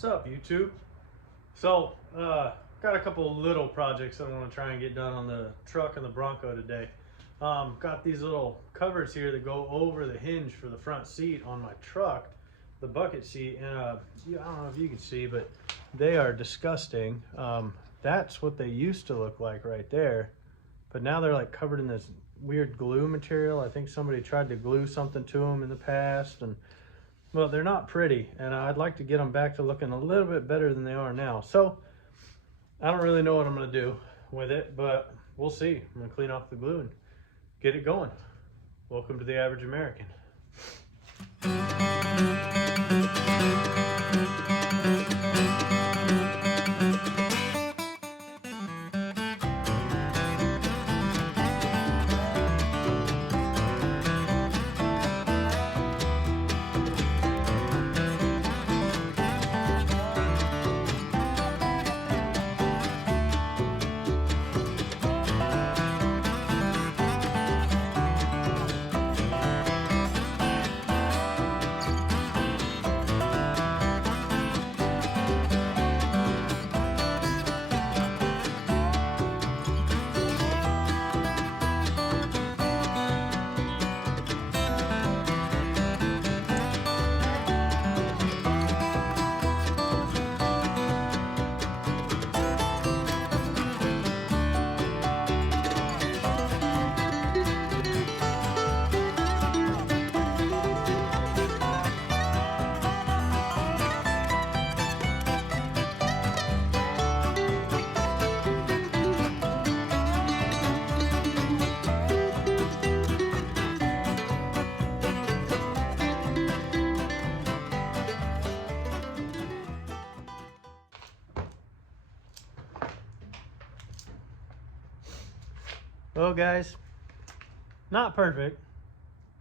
What's up, YouTube? So, got a couple little projects I want to try and get done on the truck and the Bronco today. Got these little covers here that go over the hinge for the front seat on my truck, the bucket seat, and I don't know if you can see, but they are disgusting. That's what they used to look like right there, but now they're like covered in this weird glue material. I think somebody tried to glue something to them in the past, and well, they're not pretty, and I'd like to get them back to looking a little bit better than they are now. So I don't really know what I'm going to do with it, but we'll see. I'm going to clean off the glue and get it going. Welcome to the Average American. Well, guys, not perfect,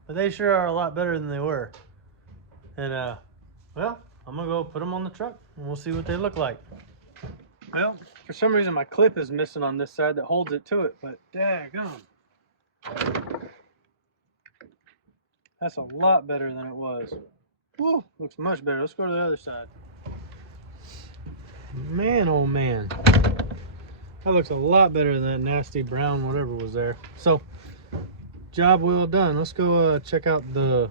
but they sure are a lot better than they were. And well, I'm gonna go put them on the truck and we'll see what they look like. Well, for some reason my clip is missing on this side that holds it to it, but daggone, that's a lot better than it was. Woo, looks much better. Let's go to the other side. Man, oh man. That looks a lot better than that nasty brown whatever was there. So, job well done. Let's go check out the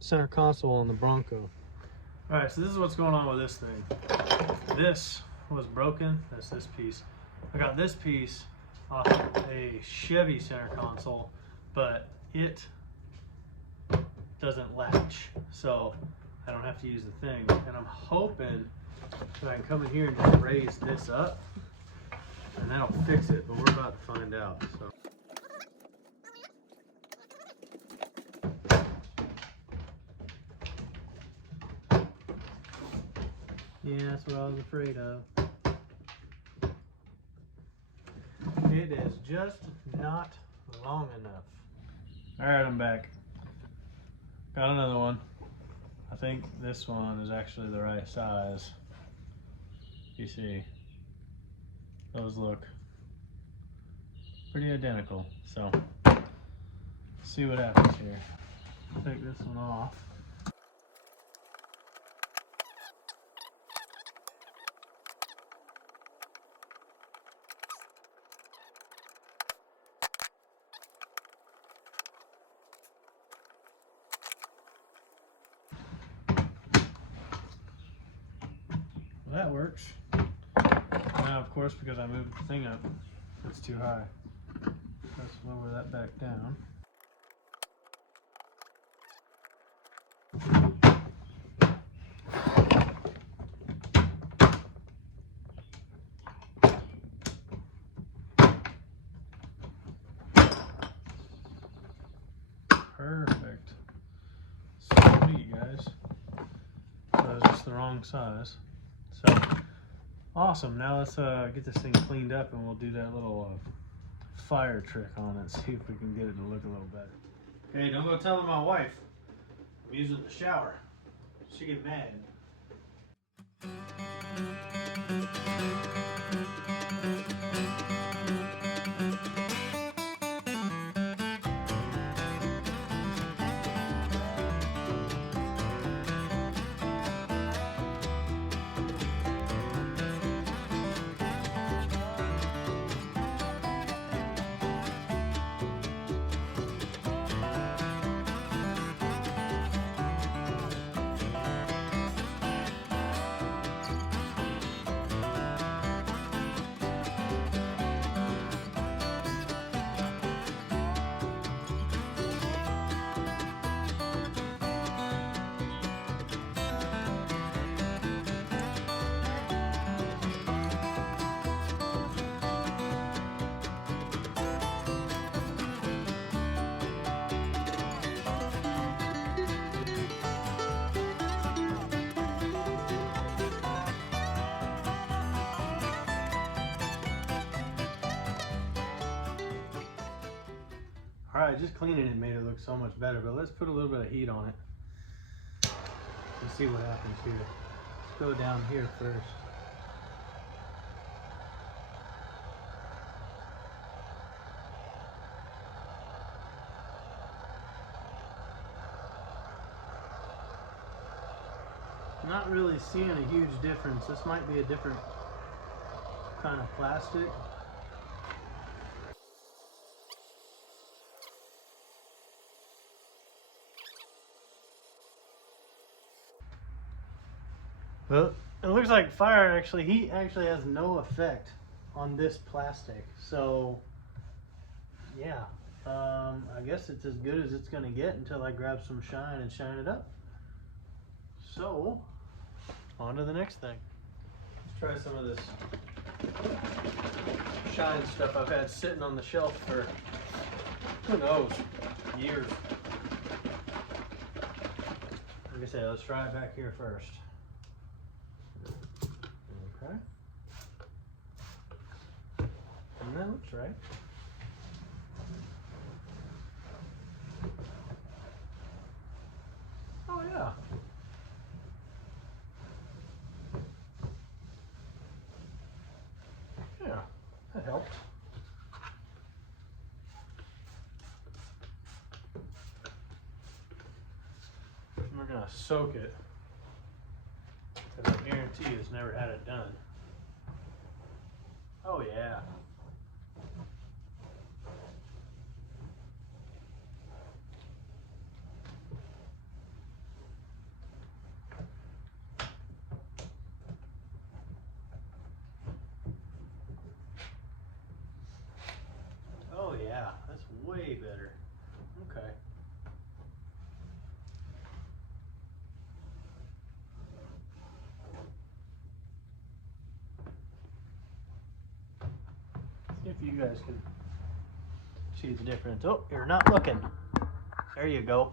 center console on the Bronco. Alright, so this is what's going on with this thing. This was broken. That's this piece. I got this piece off a Chevy center console, but it doesn't latch. So, I don't have to use the thing. And I'm hoping that I can come in here and just raise this up, and that'll fix it, but we're about to find out. So. Yeah, that's what I was afraid of. It is just not long enough. Alright, I'm back. Got another one. I think this one is actually the right size. You see. Those look pretty identical, so let's see what happens here. Take this one off. Well, that works. Now, of course, because I moved the thing up, it's too high. Let's lower that back down. Perfect. Sweet, guys. That was just the wrong size. So. Awesome, now let's get this thing cleaned up and we'll do that little fire trick on it, see if we can get it to look a little better. Okay, don't go telling my wife I'm using the shower. She'll get mad. Alright, just cleaning it made it look so much better, but let's put a little bit of heat on it and see what happens here. Let's go down here first. Not really seeing a huge difference. This might be a different kind of plastic. Well, it looks like heat actually has no effect on this plastic. So yeah, I guess it's as good as it's gonna get until I grab some shine and shine it up. So on to the next thing. Let's try some of this shine stuff I've had sitting on the shelf for, who knows, years. Like I said, let's try it back here first. Okay. And that looks right. Oh yeah. Yeah, that helped. And we're gonna soak it, because I guarantee you it's never had it done. Oh yeah. Oh yeah, that's way better. Okay. See if you guys can see the difference. Oh, you're not looking. There you go.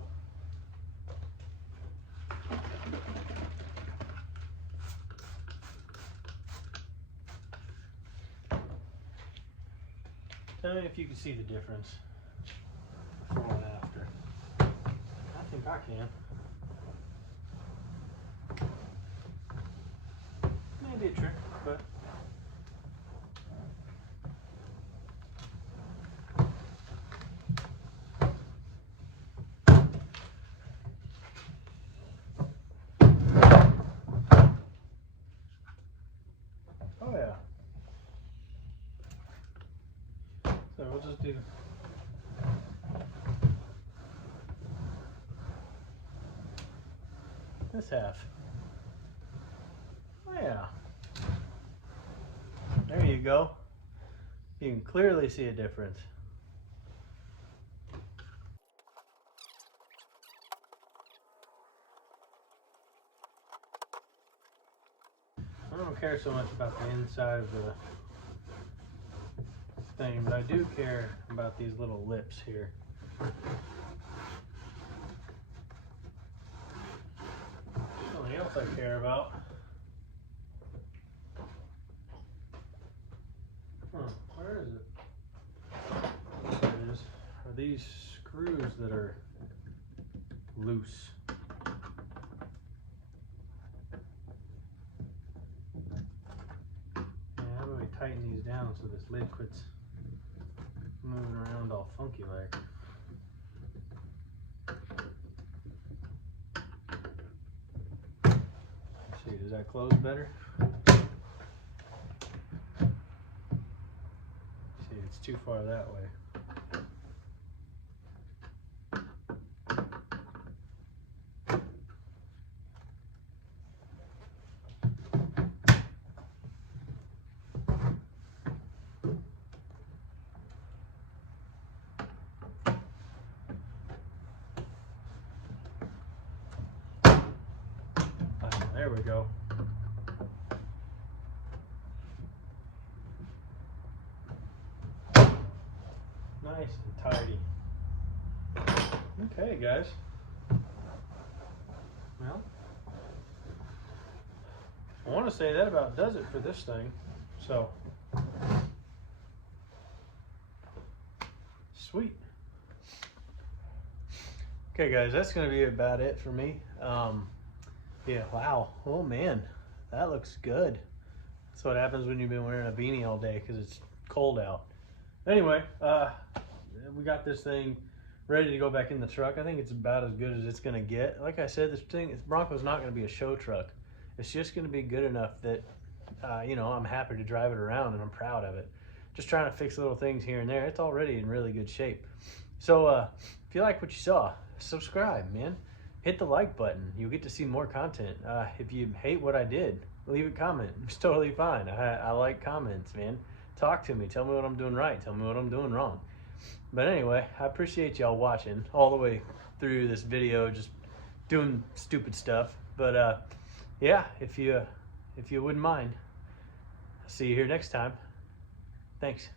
Tell me if you can see the difference before and after. I think I can. Maybe a trick, but oh yeah. So we'll just do this half. Oh yeah. There you go. You can clearly see a difference. I don't care so much about the inside of the thing, but I do care about these little lips here. Something else I care about. Where is it? There it is. Are these screws that are loose? Yeah, how do we tighten these down so this lid quits moving around all funky like? Let's see, does that close better? See, it's too far that way. There we go. Nice and tidy. Okay, guys. Well, I want to say that about does it for this thing. So, sweet. Okay guys, that's gonna be about it for me. Yeah, wow, oh man, that looks good. That's what happens when you've been wearing a beanie all day because it's cold out. Anyway, we got this thing ready to go back in the truck. I think it's about as good as it's gonna get. Like I said, this Bronco's not gonna be a show truck. It's just gonna be good enough that you know, I'm happy to drive it around and I'm proud of it. Just trying to fix little things here and there. It's already in really good shape. So if you like what you saw, subscribe, man. Hit the like button. You'll get to see more content. If you hate what I did, leave a comment. It's totally fine. I like comments, man. Talk to me. Tell me what I'm doing right. Tell me what I'm doing wrong. But anyway, I appreciate y'all watching all the way through this video, just doing stupid stuff. But yeah, if you wouldn't mind, I'll see you here next time. Thanks.